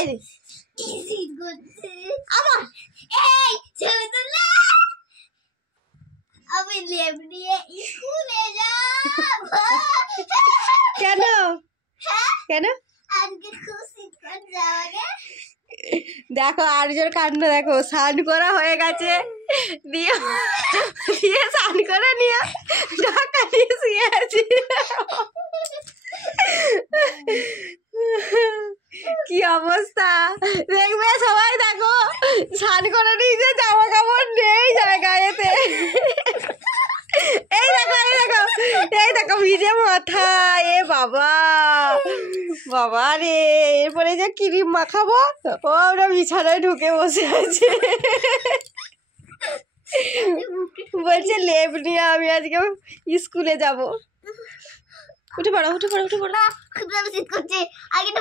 আরে আমার এই ছেলেটা আমি লেপ নিয়ে স্কুলে যাব। কেন কেন? আজকে খুশি করে যাওয়াগে। দেখো আর্যর কাণ্ড দেখো, স্নান করা হয়ে গেছে, দিয়ে দিয়ে স্নান করে নিয়ে ঢাকা দিয়ে শুয়ে আছি। কি অবস্থা দেখবে সবাই, দেখো স্নান করে নিয়েছে, জামা কাপড় নেই গায়েতে। এই দেখো এই দেখো এই দেখো ভিজে মাথা, এ বাবা বাবা রে, এরপরে যে ক্রিম মাখাবো, ও আমরা বিছানায় ঢুকে বসে আছে, বলছে লেপ নিয়ে আমি আজকে স্কুলে যাব। উঠে পড়ো উঠে পড়ো উঠে পড়ো। খুব শীত করছে, আগে তো